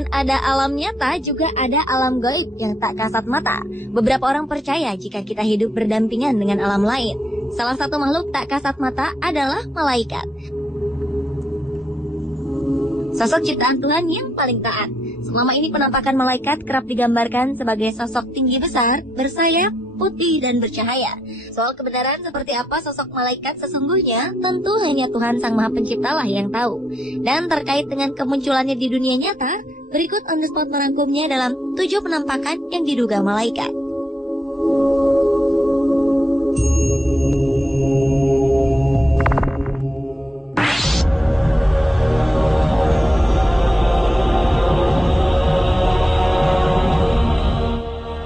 Selain ada alam nyata, juga ada alam gaib yang tak kasat mata. Beberapa orang percaya jika kita hidup berdampingan dengan alam lain. Salah satu makhluk tak kasat mata adalah malaikat. Sosok ciptaan Tuhan yang paling taat. Selama ini penampakan malaikat kerap digambarkan sebagai sosok tinggi besar, bersayap, putih dan bercahaya. Soal kebenaran seperti apa sosok malaikat sesungguhnya, tentu hanya Tuhan Sang Maha Pencipta lah yang tahu. Dan terkait dengan kemunculannya di dunia nyata, berikut On The Spot merangkumnya dalam 7 penampakan yang diduga malaikat.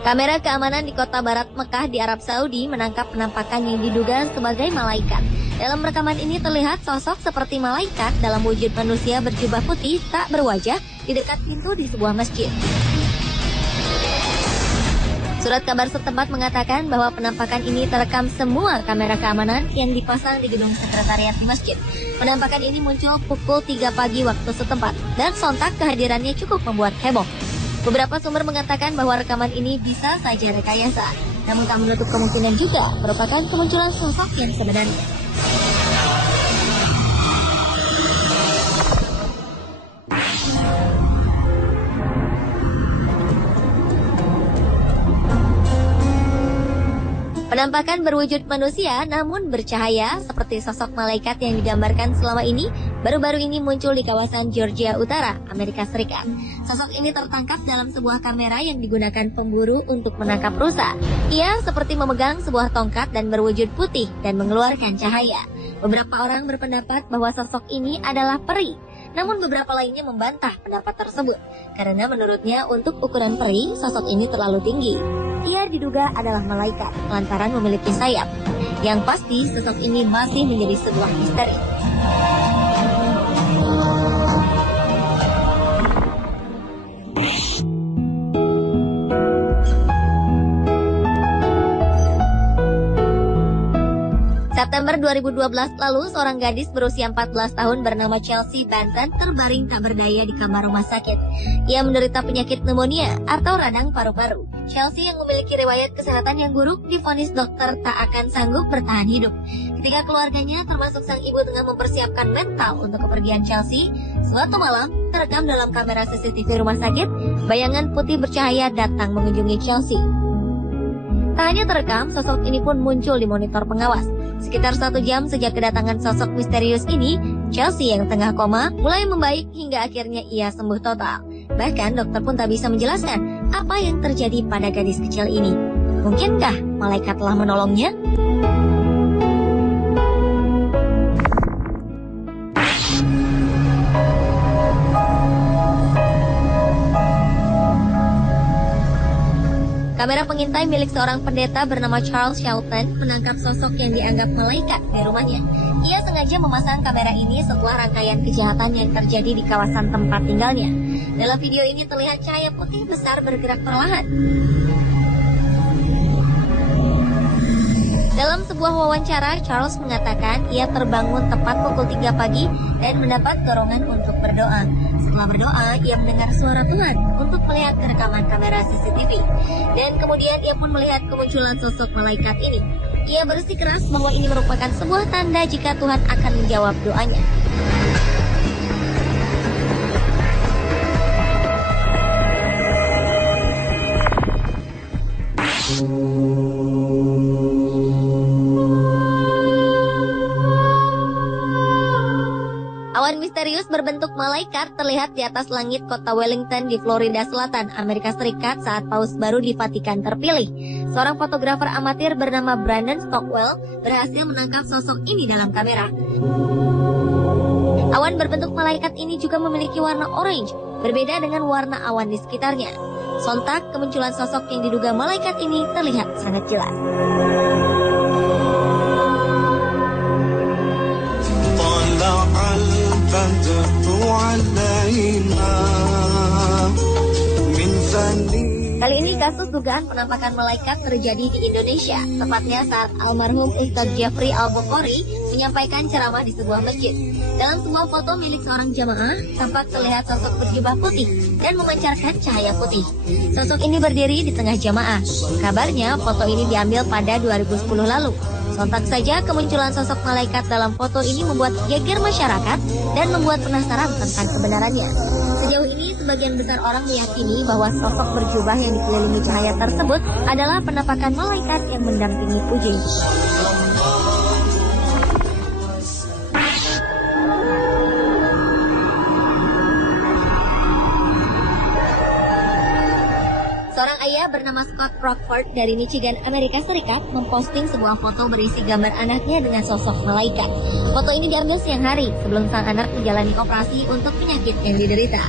Kamera keamanan di kota barat Mekah di Arab Saudi menangkap penampakan yang diduga sebagai malaikat. Dalam rekaman ini terlihat sosok seperti malaikat dalam wujud manusia berjubah putih tak berwajah di dekat pintu di sebuah masjid. Surat kabar setempat mengatakan bahwa penampakan ini terekam semua kamera keamanan yang dipasang di gedung sekretariat di masjid. Penampakan ini muncul pukul 3 pagi waktu setempat dan sontak kehadirannya cukup membuat heboh. Beberapa sumber mengatakan bahwa rekaman ini bisa saja rekayasa, namun tak menutup kemungkinan juga merupakan kemunculan sosok yang sebenarnya. Penampakan berwujud manusia namun bercahaya seperti sosok malaikat yang digambarkan selama ini baru-baru ini muncul di kawasan Georgia Utara, Amerika Serikat. Sosok ini tertangkap dalam sebuah kamera yang digunakan pemburu untuk menangkap rusa. Ia seperti memegang sebuah tongkat dan berwujud putih dan mengeluarkan cahaya. Beberapa orang berpendapat bahwa sosok ini adalah peri. Namun beberapa lainnya membantah pendapat tersebut karena menurutnya untuk ukuran peri, sosok ini terlalu tinggi. Ia diduga adalah malaikat lantaran memiliki sayap. Yang pasti sosok ini masih menjadi sebuah misteri. September 2012 lalu, seorang gadis berusia 14 tahun bernama Chelsea Benton terbaring tak berdaya di kamar rumah sakit. Ia menderita penyakit pneumonia atau radang paru-paru. Chelsea yang memiliki riwayat kesehatan yang buruk divonis dokter tak akan sanggup bertahan hidup. Ketika keluarganya termasuk sang ibu tengah mempersiapkan mental untuk kepergian Chelsea, suatu malam terekam dalam kamera CCTV rumah sakit, bayangan putih bercahaya datang mengunjungi Chelsea. Tak hanya terekam, sosok ini pun muncul di monitor pengawas. Sekitar 1 jam sejak kedatangan sosok misterius ini, Chelsea yang tengah koma mulai membaik hingga akhirnya ia sembuh total. Bahkan dokter pun tak bisa menjelaskan apa yang terjadi pada gadis kecil ini. Mungkinkah malaikat telah menolongnya? Kamera pengintai milik seorang pendeta bernama Charles Shelton menangkap sosok yang dianggap malaikat di rumahnya. Ia sengaja memasang kamera ini setelah rangkaian kejahatan yang terjadi di kawasan tempat tinggalnya. Dalam video ini terlihat cahaya putih besar bergerak perlahan. Dalam sebuah wawancara, Charles mengatakan ia terbangun tepat pukul 3 pagi dan mendapat dorongan untuk berdoa. Setelah berdoa, ia mendengar suara Tuhan untuk melihat rekaman kamera CCTV. Dan kemudian ia pun melihat kemunculan sosok malaikat ini. Ia bersikeras bahwa ini merupakan sebuah tanda jika Tuhan akan menjawab doanya. Awan misterius berbentuk malaikat terlihat di atas langit kota Wellington di Florida Selatan, Amerika Serikat saat paus baru di Vatikan terpilih. Seorang fotografer amatir bernama Brandon Stockwell berhasil menangkap sosok ini dalam kamera. Awan berbentuk malaikat ini juga memiliki warna orange, berbeda dengan warna awan di sekitarnya. Sontak, kemunculan sosok yang diduga malaikat ini terlihat sangat jelas. Kali ini kasus dugaan penampakan malaikat terjadi di Indonesia, tepatnya saat almarhum Ustadz Jeffrey Al-Bukhari menyampaikan ceramah di sebuah masjid. Dalam sebuah foto milik seorang jamaah, tampak terlihat sosok berjubah putih dan memancarkan cahaya putih. Sosok ini berdiri di tengah jamaah. Kabarnya foto ini diambil pada 2010 lalu. Sontak saja kemunculan sosok malaikat dalam foto ini membuat geger masyarakat dan membuat penasaran tentang kebenarannya. Sejauh ini, sebagian besar orang meyakini bahwa sosok berjubah yang dikelilingi cahaya tersebut adalah penampakan malaikat yang mendampingi Puji. Seorang ayah bernama Scott Rockford dari Michigan, Amerika Serikat, memposting sebuah foto berisi gambar anaknya dengan sosok malaikat. Foto ini diambil siang hari sebelum sang anak menjalani operasi untuk penyakit yang diderita.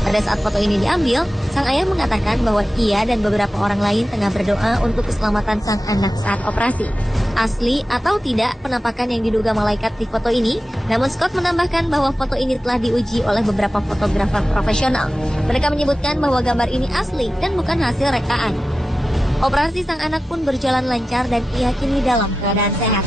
Pada saat foto ini diambil, sang ayah mengatakan bahwa ia dan beberapa orang lain tengah berdoa untuk keselamatan sang anak saat operasi. Asli atau tidak penampakan yang diduga malaikat di foto ini, namun Scott menambahkan bahwa foto ini telah diuji oleh beberapa fotografer profesional. Mereka menyebutkan bahwa gambar ini asli dan bukan hasil rekaan. Operasi sang anak pun berjalan lancar dan ia kini dalam keadaan sehat.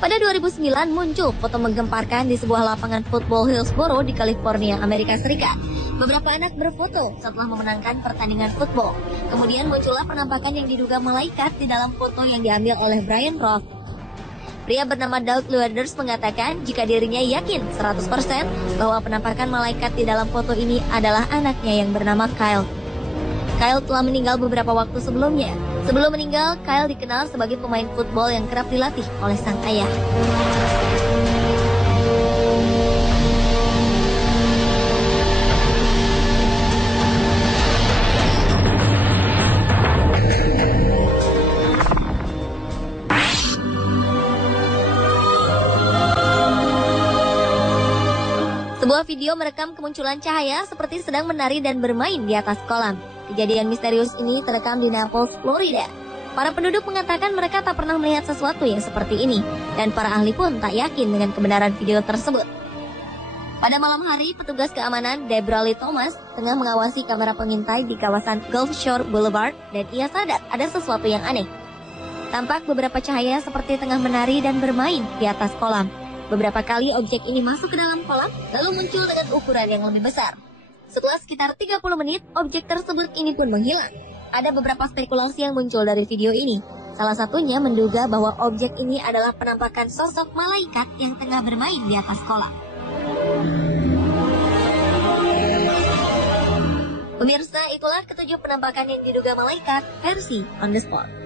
Pada 2009 muncul foto menggemparkan di sebuah lapangan football Hillsboro di California, Amerika Serikat. Beberapa anak berfoto setelah memenangkan pertandingan football. Kemudian muncullah penampakan yang diduga malaikat di dalam foto yang diambil oleh Brian Roth. Pria bernama Doug Lueders mengatakan jika dirinya yakin 100% bahwa penampakan malaikat di dalam foto ini adalah anaknya yang bernama Kyle. Kyle telah meninggal beberapa waktu sebelumnya. Sebelum meninggal, Kyle dikenal sebagai pemain football yang kerap dilatih oleh sang ayah. Sebuah video merekam kemunculan cahaya seperti sedang menari dan bermain di atas kolam. Kejadian misterius ini terekam di Naples, Florida. Para penduduk mengatakan mereka tak pernah melihat sesuatu yang seperti ini, dan para ahli pun tak yakin dengan kebenaran video tersebut. Pada malam hari, petugas keamanan Deborah Lee Thomas tengah mengawasi kamera pengintai di kawasan Gulf Shore Boulevard, dan ia sadar ada sesuatu yang aneh. Tampak beberapa cahaya seperti tengah menari dan bermain di atas kolam. Beberapa kali objek ini masuk ke dalam kolam, lalu muncul dengan ukuran yang lebih besar. Setelah sekitar 30 menit, objek tersebut ini pun menghilang. Ada beberapa spekulasi yang muncul dari video ini. Salah satunya menduga bahwa objek ini adalah penampakan sosok malaikat yang tengah bermain di atas kolam. Pemirsa, itulah ketujuh penampakan yang diduga malaikat versi On The Spot.